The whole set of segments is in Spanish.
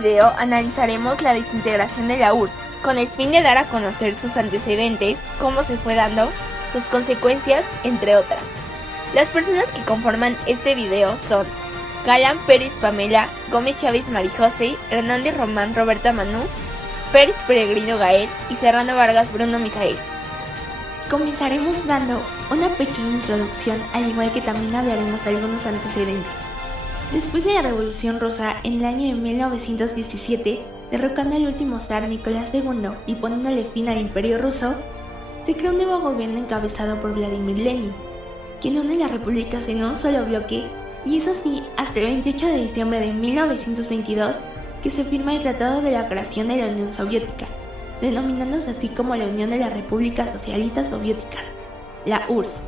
video analizaremos la desintegración de la URSS, con el fin de dar a conocer sus antecedentes, cómo se fue dando, sus consecuencias, entre otras. Las personas que conforman este video son Galán Pérez Pamela, Gómez Chávez Marijose, Hernández Román Roberta Manú, Pérez Peregrino Gael y Serrano Vargas Bruno Misael. Comenzaremos dando una pequeña introducción, al igual que también hablaremos de algunos antecedentes. Después de la Revolución Rusa, en el año de 1917, derrocando al último zar Nicolás II y poniéndole fin al Imperio Ruso, se creó un nuevo gobierno encabezado por Vladimir Lenin, quien une las repúblicas en un solo bloque, y es así hasta el 28 de diciembre de 1922 que se firma el Tratado de la Creación de la Unión Soviética, denominándose así como la Unión de las Repúblicas Socialistas Soviéticas, la URSS.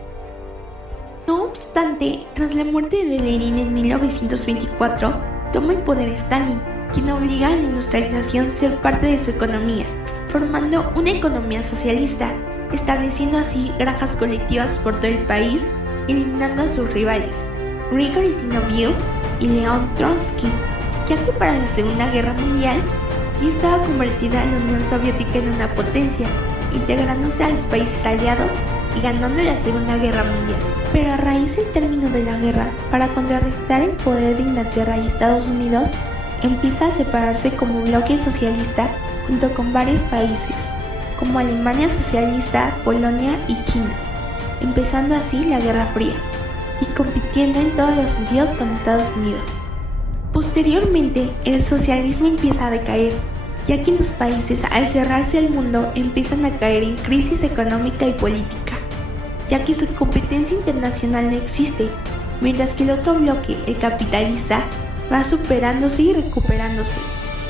No obstante, tras la muerte de Lenin en 1924, toma el poder Stalin, quien obliga a la industrialización ser parte de su economía, formando una economía socialista, estableciendo así granjas colectivas por todo el país, eliminando a sus rivales, Grigory Zinoviev y León Trotsky, ya que para la Segunda Guerra Mundial ya estaba convertida la Unión Soviética en una potencia, integrándose a los países aliados y ganando la Segunda Guerra Mundial. Pero a raíz del término de la guerra, para contrarrestar el poder de Inglaterra y Estados Unidos, empieza a separarse como bloque socialista junto con varios países, como Alemania socialista, Polonia y China, empezando así la Guerra Fría, y compitiendo en todos los sentidos con Estados Unidos. Posteriormente, el socialismo empieza a decaer, ya que los países al cerrarse al mundo empiezan a caer en crisis económica y política, ya que su competencia internacional no existe, mientras que el otro bloque, el capitalista, va superándose y recuperándose,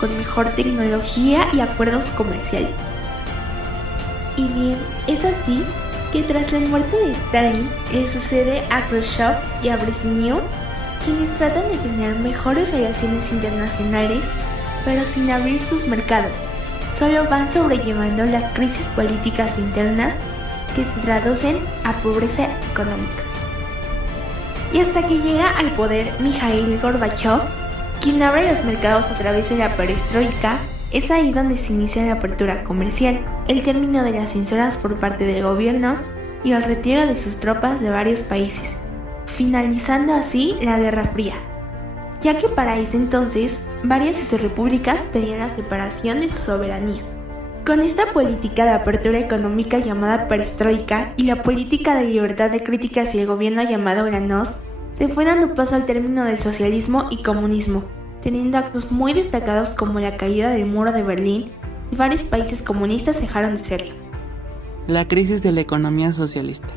con mejor tecnología y acuerdos comerciales. Y bien, es así que tras la muerte de Stalin le sucede a Khrushchev y a Brezhnev, quienes tratan de tener mejores relaciones internacionales, pero sin abrir sus mercados. Solo van sobrellevando las crisis políticas internas que se traducen a pobreza económica. Y hasta que llega al poder Mikhail Gorbachev, quien abre los mercados a través de la perestroika. Es ahí donde se inicia la apertura comercial, el término de las censuras por parte del gobierno y el retiro de sus tropas de varios países, finalizando así la Guerra Fría, ya que para ese entonces varias de sus repúblicas pedían la separación de su soberanía. Con esta política de apertura económica llamada perestroika y la política de libertad de crítica hacia el gobierno llamado Glasnost, se fue dando paso al término del socialismo y comunismo, teniendo actos muy destacados como la caída del muro de Berlín, y varios países comunistas dejaron de serlo. La crisis de la economía socialista.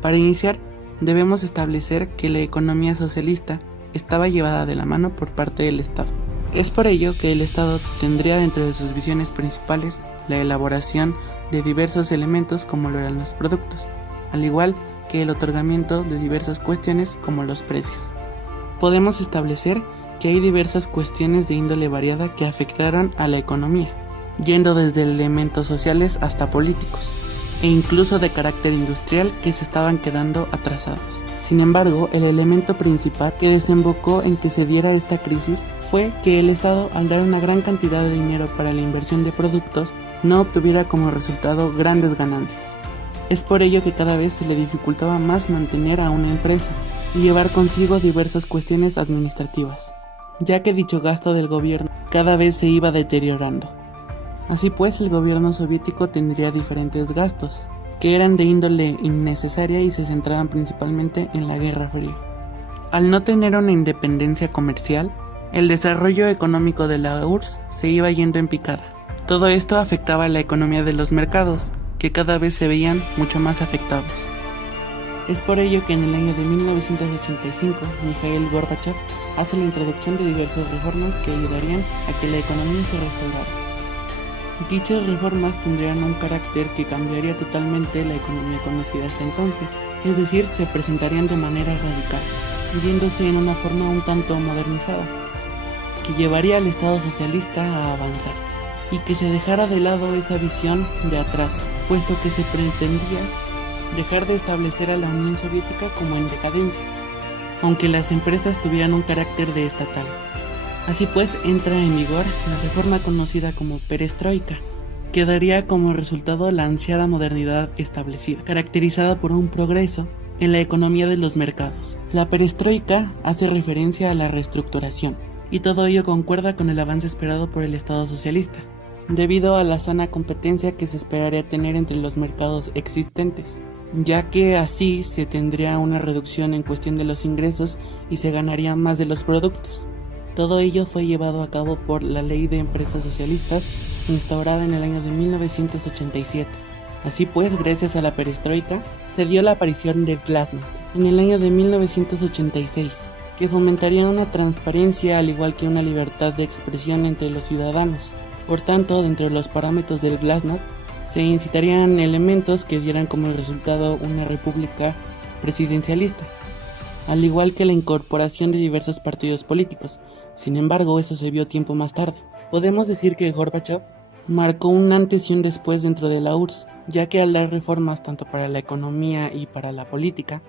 Para iniciar, debemos establecer que la economía socialista estaba llevada de la mano por parte del Estado. Es por ello que el Estado tendría dentro de sus visiones principales la elaboración de diversos elementos como lo eran los productos, al igual que el otorgamiento de diversas cuestiones como los precios. Podemos establecer que hay diversas cuestiones de índole variada que afectaron a la economía, yendo desde elementos sociales hasta políticos, e incluso de carácter industrial que se estaban quedando atrasados. Sin embargo, el elemento principal que desembocó en que se diera esta crisis fue que el Estado, al dar una gran cantidad de dinero para la inversión de productos, no obtuviera como resultado grandes ganancias. Es por ello que cada vez se le dificultaba más mantener a una empresa y llevar consigo diversas cuestiones administrativas, ya que dicho gasto del gobierno cada vez se iba deteriorando. Así pues, el gobierno soviético tendría diferentes gastos, que eran de índole innecesaria y se centraban principalmente en la Guerra Fría. Al no tener una independencia comercial, el desarrollo económico de la URSS se iba yendo en picada. Todo esto afectaba a la economía de los mercados, que cada vez se veían mucho más afectados. Es por ello que en el año de 1985, Mikhail Gorbachev hace la introducción de diversas reformas que ayudarían a que la economía se restaurara. Dichas reformas tendrían un carácter que cambiaría totalmente la economía conocida hasta entonces, es decir, se presentarían de manera radical, viéndose en una forma un tanto modernizada, que llevaría al Estado socialista a avanzar, y que se dejara de lado esa visión de atrás, puesto que se pretendía dejar de establecer a la Unión Soviética como en decadencia, aunque las empresas tuvieran un carácter de estatal. Así pues, entra en vigor la reforma conocida como perestroika, que daría como resultado la ansiada modernidad establecida, caracterizada por un progreso en la economía de los mercados. La perestroika hace referencia a la reestructuración, y todo ello concuerda con el avance esperado por el Estado socialista, debido a la sana competencia que se esperaría tener entre los mercados existentes, ya que así se tendría una reducción en cuestión de los ingresos y se ganaría más de los productos. Todo ello fue llevado a cabo por la Ley de Empresas Socialistas, instaurada en el año de 1987. Así pues, gracias a la perestroika, se dio la aparición del glasnost en el año de 1986, que fomentaría una transparencia al igual que una libertad de expresión entre los ciudadanos. Por tanto, dentro de los parámetros del glasnost, se incitarían elementos que dieran como resultado una república presidencialista, al igual que la incorporación de diversos partidos políticos. Sin embargo, eso se vio tiempo más tarde. Podemos decir que Gorbachov marcó un antes y un después dentro de la URSS, ya que al dar reformas tanto para la economía y para la política,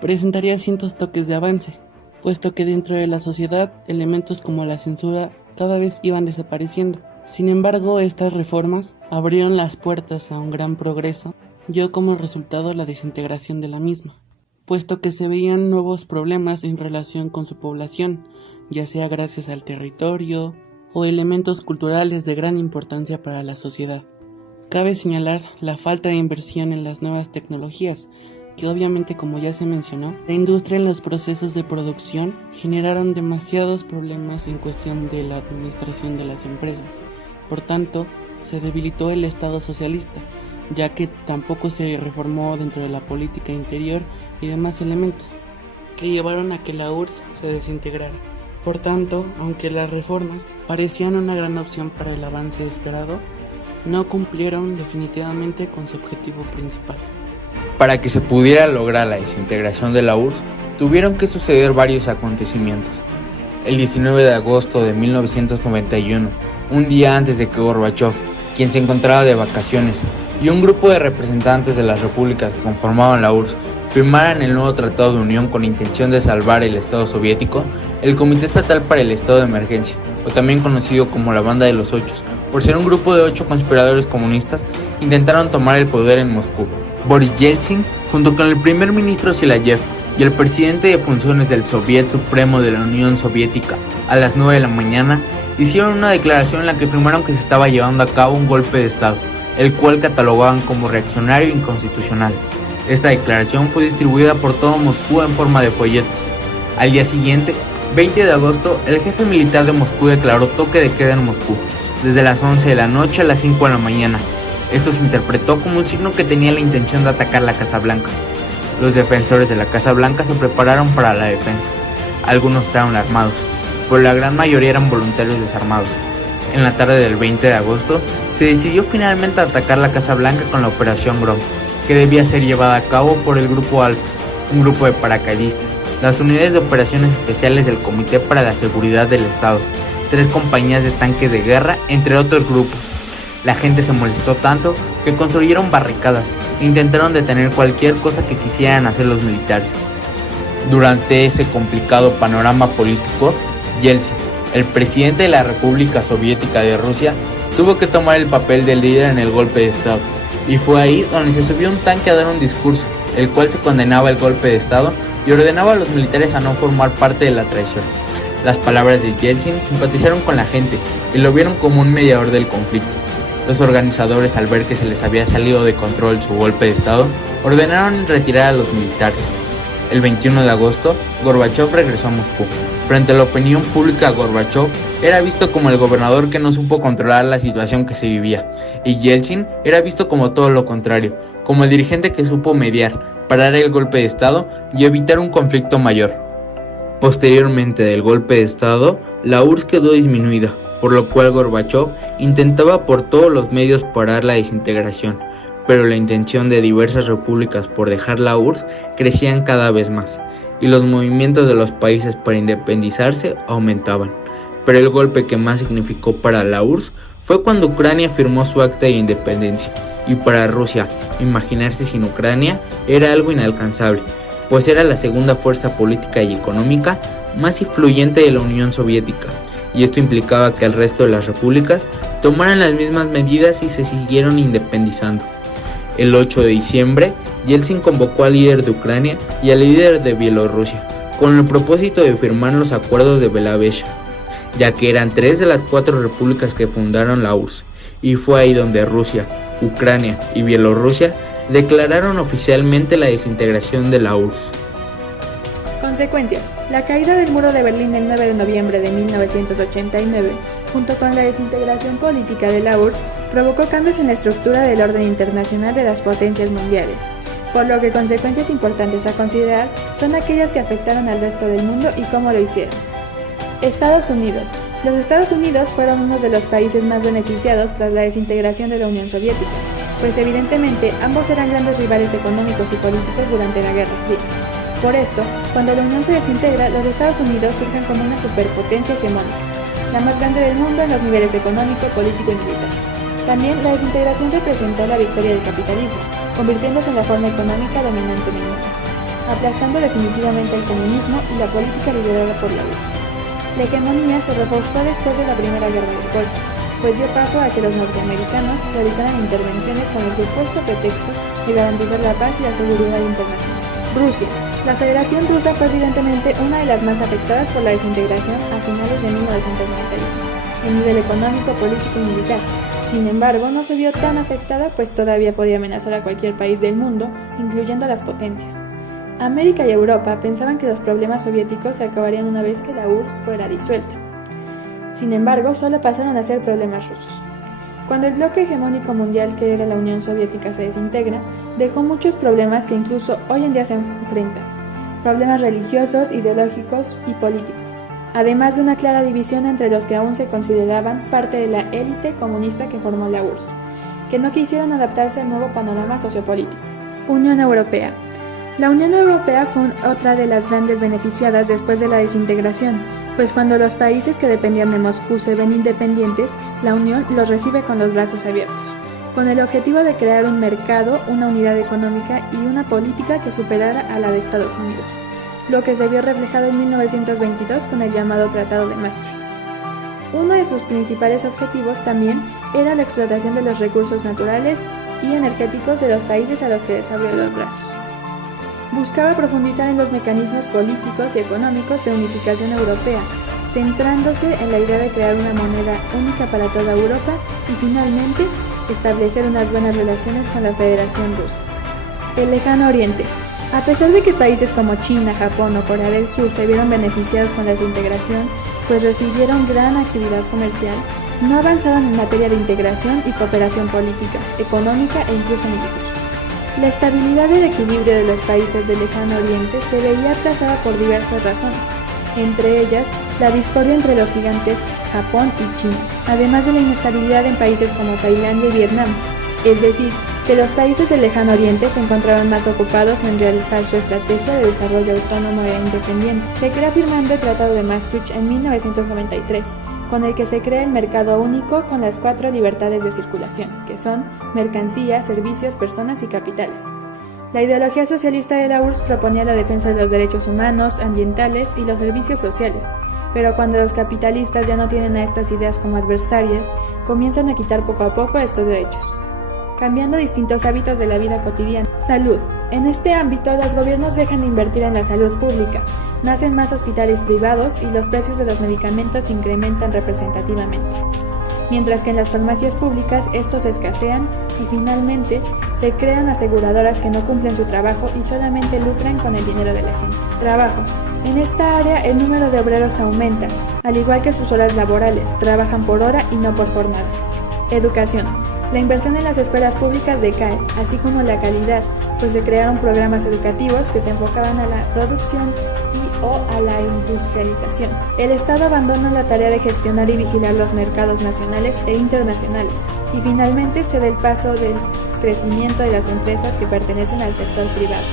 presentaría ciertos toques de avance, puesto que dentro de la sociedad elementos como la censura cada vez iban desapareciendo. Sin embargo, estas reformas abrieron las puertas a un gran progreso, dio como resultado la desintegración de la misma, puesto que se veían nuevos problemas en relación con su población, ya sea gracias al territorio o elementos culturales de gran importancia para la sociedad. Cabe señalar la falta de inversión en las nuevas tecnologías, que obviamente, como ya se mencionó, la industria en los procesos de producción generaron demasiados problemas en cuestión de la administración de las empresas. Por tanto, se debilitó el Estado socialista, ya que tampoco se reformó dentro de la política interior y demás elementos, que llevaron a que la URSS se desintegrara. Por tanto, aunque las reformas parecían una gran opción para el avance esperado, no cumplieron definitivamente con su objetivo principal. Para que se pudiera lograr la desintegración de la URSS, tuvieron que suceder varios acontecimientos. El 19 de agosto de 1991, un día antes de que Gorbachov, quien se encontraba de vacaciones, y un grupo de representantes de las repúblicas que conformaban la URSS firmaran el nuevo Tratado de Unión con intención de salvar el Estado soviético, el Comité Estatal para el Estado de Emergencia, o también conocido como la Banda de los Ocho, por ser un grupo de 8 conspiradores comunistas, intentaron tomar el poder en Moscú. Boris Yeltsin, junto con el primer ministro Ziláyev y el presidente de funciones del Soviet Supremo de la Unión Soviética, a las 9 de la mañana, hicieron una declaración en la que afirmaron que se estaba llevando a cabo un golpe de Estado, el cual catalogaban como reaccionario e inconstitucional. Esta declaración fue distribuida por todo Moscú en forma de folletos. Al día siguiente, 20 de agosto, el jefe militar de Moscú declaró toque de queda en Moscú, desde las 11 de la noche a las 5 de la mañana. Esto se interpretó como un signo que tenía la intención de atacar la Casa Blanca. Los defensores de la Casa Blanca se prepararon para la defensa. Algunos estaban armados, pero la gran mayoría eran voluntarios desarmados. En la tarde del 20 de agosto, se decidió finalmente atacar la Casa Blanca con la Operación Grom, que debía ser llevada a cabo por el Grupo Alfa, un grupo de paracaidistas, las unidades de operaciones especiales del Comité para la Seguridad del Estado, 3 compañías de tanques de guerra, entre otros grupos. La gente se molestó tanto que construyeron barricadas e intentaron detener cualquier cosa que quisieran hacer los militares. Durante ese complicado panorama político, Yeltsin, el presidente de la República Soviética de Rusia, tuvo que tomar el papel de líder en el golpe de Estado. Y fue ahí donde se subió un tanque a dar un discurso, el cual se condenaba el golpe de Estado y ordenaba a los militares a no formar parte de la traición. Las palabras de Yeltsin simpatizaron con la gente y lo vieron como un mediador del conflicto. Los organizadores, al ver que se les había salido de control su golpe de Estado, ordenaron retirar a los militares. El 21 de agosto, Gorbachov regresó a Moscú. Frente a la opinión pública, Gorbachov era visto como el gobernador que no supo controlar la situación que se vivía, y Yeltsin era visto como todo lo contrario, como el dirigente que supo mediar, parar el golpe de Estado y evitar un conflicto mayor. Posteriormente del golpe de Estado, la URSS quedó disminuida, por lo cual Gorbachov intentaba por todos los medios parar la desintegración, pero la intención de diversas repúblicas por dejar la URSS crecían cada vez más, y los movimientos de los países para independizarse aumentaban. Pero el golpe que más significó para la URSS fue cuando Ucrania firmó su acta de independencia, y para Rusia, imaginarse sin Ucrania era algo inalcanzable, pues era la segunda fuerza política y económica más influyente de la Unión Soviética, y esto implicaba que el resto de las repúblicas tomaran las mismas medidas y se siguieron independizando. El 8 de diciembre, Yeltsin convocó al líder de Ucrania y al líder de Bielorrusia, con el propósito de firmar los acuerdos de Belavesha, ya que eran 3 de las 4 repúblicas que fundaron la URSS, y fue ahí donde Rusia, Ucrania y Bielorrusia declararon oficialmente la desintegración de la URSS. Consecuencias. La caída del muro de Berlín el 9 de noviembre de 1989, junto con la desintegración política de la URSS, provocó cambios en la estructura del orden internacional de las potencias mundiales, por lo que consecuencias importantes a considerar son aquellas que afectaron al resto del mundo y cómo lo hicieron. Estados Unidos. Los Estados Unidos fueron uno de los países más beneficiados tras la desintegración de la Unión Soviética, pues evidentemente ambos eran grandes rivales económicos y políticos durante la Guerra Fría. Por esto, cuando la Unión se desintegra, los Estados Unidos surgen como una superpotencia hegemónica, la más grande del mundo en los niveles económico, político y militar. También la desintegración representó la victoria del capitalismo, convirtiéndose en la forma económica dominante en el mundo, aplastando definitivamente el comunismo y la política liderada por la URSS. La hegemonía se reforzó después de la Primera Guerra del Golfo, pues dio paso a que los norteamericanos realizaran intervenciones con el supuesto pretexto de garantizar la paz y la seguridad internacional. Rusia. La Federación Rusa fue evidentemente una de las más afectadas por la desintegración a finales de 1991, en nivel económico, político y militar. Sin embargo, no se vio tan afectada, pues todavía podía amenazar a cualquier país del mundo, incluyendo a las potencias. América y Europa pensaban que los problemas soviéticos se acabarían una vez que la URSS fuera disuelta. Sin embargo, solo pasaron a ser problemas rusos. Cuando el bloque hegemónico mundial que era la Unión Soviética se desintegra, dejó muchos problemas que incluso hoy en día se enfrentan. Problemas religiosos, ideológicos y políticos, además de una clara división entre los que aún se consideraban parte de la élite comunista que formó la URSS, que no quisieron adaptarse al nuevo panorama sociopolítico. Unión Europea. La Unión Europea fue otra de las grandes beneficiadas después de la desintegración, pues cuando los países que dependían de Moscú se ven independientes, la Unión los recibe con los brazos abiertos, con el objetivo de crear un mercado, una unidad económica y una política que superara a la de Estados Unidos, lo que se vio reflejado en 1922 con el llamado Tratado de Maastricht. Uno de sus principales objetivos también era la explotación de los recursos naturales y energéticos de los países a los que les abrió los brazos. Buscaba profundizar en los mecanismos políticos y económicos de unificación europea, centrándose en la idea de crear una moneda única para toda Europa y finalmente establecer unas buenas relaciones con la Federación Rusa. El Lejano Oriente. A pesar de que países como China, Japón o Corea del Sur se vieron beneficiados con la desintegración, pues recibieron gran actividad comercial, no avanzaron en materia de integración y cooperación política, económica e incluso militar. La estabilidad y el equilibrio de los países del Lejano Oriente se veía atrasada por diversas razones, entre ellas la discordia entre los gigantes Japón y China, además de la inestabilidad en países como Tailandia y Vietnam, es decir, que los países del Lejano Oriente se encontraban más ocupados en realizar su estrategia de desarrollo autónomo e independiente. Se crea firmando el Tratado de Maastricht en 1993, con el que se crea el mercado único con las 4 libertades de circulación, que son mercancías, servicios, personas y capitales. La ideología socialista de la URSS proponía la defensa de los derechos humanos, ambientales y los servicios sociales, pero cuando los capitalistas ya no tienen a estas ideas como adversarias, comienzan a quitar poco a poco estos derechos, cambiando distintos hábitos de la vida cotidiana. Salud. En este ámbito, los gobiernos dejan de invertir en la salud pública, nacen más hospitales privados y los precios de los medicamentos se incrementan representativamente, mientras que en las farmacias públicas estos escasean y finalmente se crean aseguradoras que no cumplen su trabajo y solamente lucran con el dinero de la gente. Trabajo. En esta área el número de obreros aumenta, al igual que sus horas laborales, trabajan por hora y no por jornada. Educación. La inversión en las escuelas públicas decae, así como la calidad, pues se crearon programas educativos que se enfocaban a la producción o a la industrialización. El Estado abandona la tarea de gestionar y vigilar los mercados nacionales e internacionales, y finalmente se da el paso del crecimiento de las empresas que pertenecen al sector privado.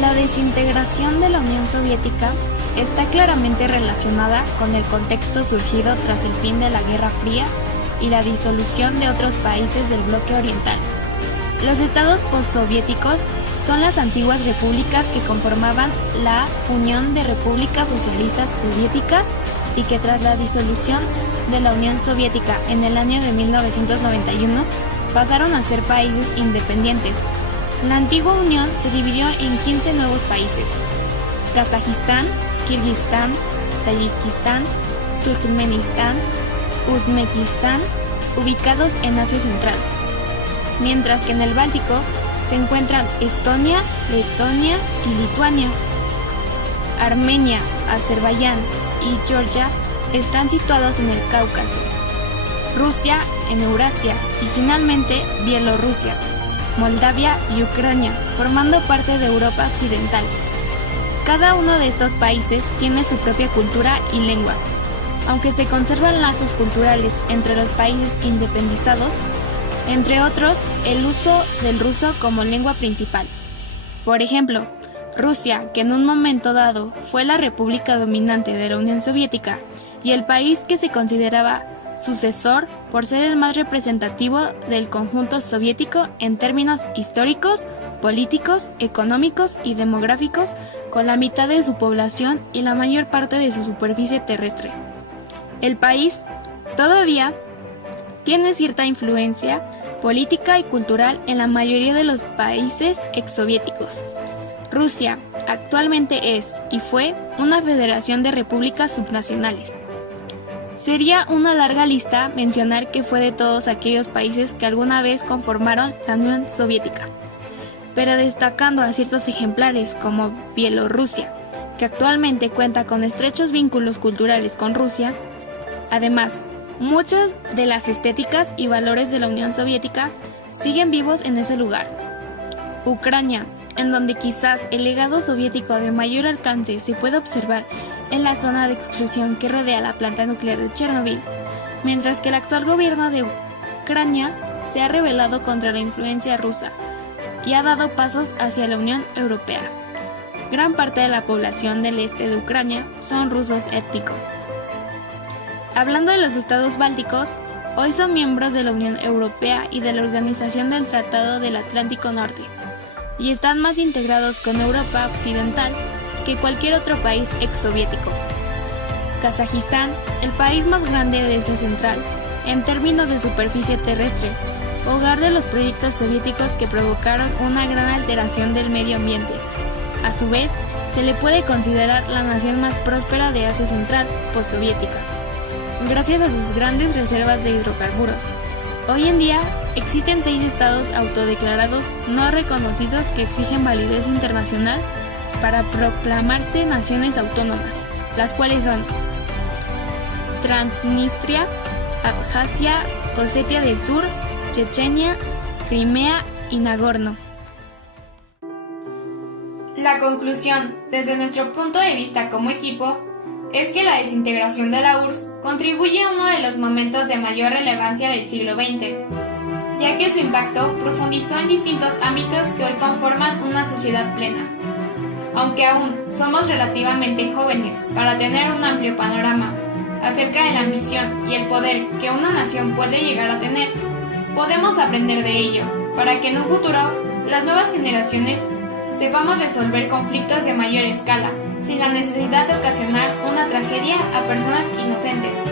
La desintegración de la Unión Soviética está claramente relacionada con el contexto surgido tras el fin de la Guerra Fría y la disolución de otros países del bloque oriental. Los estados postsoviéticos son las antiguas repúblicas que conformaban la Unión de Repúblicas Socialistas Soviéticas y que tras la disolución de la Unión Soviética en el año de 1991 pasaron a ser países independientes. La antigua Unión se dividió en 15 nuevos países: Kazajistán, Kirguistán, Tayikistán, Turkmenistán, Uzbekistán, ubicados en Asia Central, mientras que en el Báltico se encuentran Estonia, Letonia y Lituania. Armenia, Azerbaiyán y Georgia están situados en el Cáucaso, Rusia en Eurasia y finalmente Bielorrusia, Moldavia y Ucrania, formando parte de Europa Occidental. Cada uno de estos países tiene su propia cultura y lengua. Aunque se conservan lazos culturales entre los países independizados, entre otros, el uso del ruso como lengua principal. Por ejemplo, Rusia, que en un momento dado fue la república dominante de la Unión Soviética y el país que se consideraba sucesor por ser el más representativo del conjunto soviético en términos históricos, políticos, económicos y demográficos, con la mitad de su población y la mayor parte de su superficie terrestre. El país todavía tiene cierta influencia política y cultural en la mayoría de los países exsoviéticos. Rusia actualmente es y fue una federación de repúblicas subnacionales. Sería una larga lista mencionar que fue de todos aquellos países que alguna vez conformaron la Unión Soviética, pero destacando a ciertos ejemplares como Bielorrusia, que actualmente cuenta con estrechos vínculos culturales con Rusia. Además, muchas de las estéticas y valores de la Unión Soviética siguen vivos en ese lugar. Ucrania, en donde quizás el legado soviético de mayor alcance se puede observar en la zona de exclusión que rodea la planta nuclear de Chernobyl, mientras que el actual gobierno de Ucrania se ha rebelado contra la influencia rusa y ha dado pasos hacia la Unión Europea. Gran parte de la población del este de Ucrania son rusos étnicos. Hablando de los estados bálticos, hoy son miembros de la Unión Europea y de la Organización del Tratado del Atlántico Norte, y están más integrados con Europa Occidental que cualquier otro país exsoviético. Kazajistán, el país más grande de Asia Central, en términos de superficie terrestre, hogar de los proyectos soviéticos que provocaron una gran alteración del medio ambiente. A su vez, se le puede considerar la nación más próspera de Asia Central postsoviética, gracias a sus grandes reservas de hidrocarburos. Hoy en día, existen 6 estados autodeclarados no reconocidos que exigen validez internacional para proclamarse naciones autónomas, las cuales son Transnistria, Abjasia, Osetia del Sur, Chechenia, Crimea y Nagorno. La conclusión, desde nuestro punto de vista como equipo, es que la desintegración de la URSS contribuye a uno de los momentos de mayor relevancia del siglo XX, ya que su impacto profundizó en distintos ámbitos que hoy conforman una sociedad plena. Aunque aún somos relativamente jóvenes para tener un amplio panorama acerca de la ambición y el poder que una nación puede llegar a tener, podemos aprender de ello, para que en un futuro las nuevas generaciones sepamos resolver conflictos de mayor escala, sin la necesidad de ocasionar una tragedia a personas inocentes.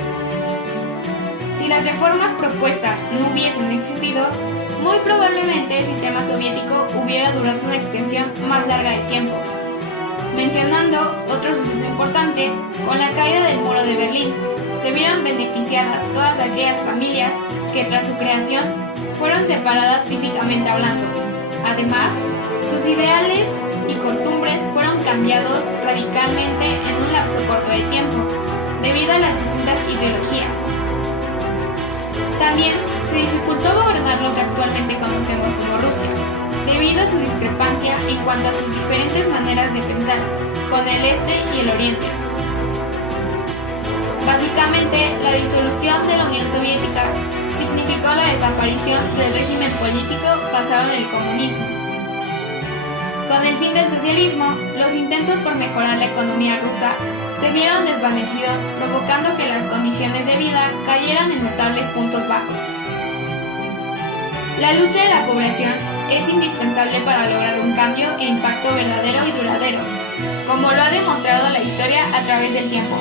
Si las reformas propuestas no hubiesen existido, muy probablemente el sistema soviético hubiera durado una extensión más larga de tiempo. Mencionando otro suceso importante, con la caída del muro de Berlín, se vieron beneficiadas todas aquellas familias que tras su creación fueron separadas físicamente hablando. Además, sus ideales y costumbres fueron cambiados radicalmente en un lapso corto de tiempo, debido a las distintas ideologías. También se dificultó gobernar lo que actualmente conocemos como Rusia, debido a su discrepancia en cuanto a sus diferentes maneras de pensar con el este y el oriente. Básicamente, la disolución de la Unión Soviética significó la desaparición del régimen político basado en el comunismo. Con el fin del socialismo, los intentos por mejorar la economía rusa se vieron desvanecidos, provocando que las condiciones de vida cayeran en notables puntos bajos. La lucha de la población es indispensable para lograr un cambio e impacto verdadero y duradero, como lo ha demostrado la historia a través del tiempo.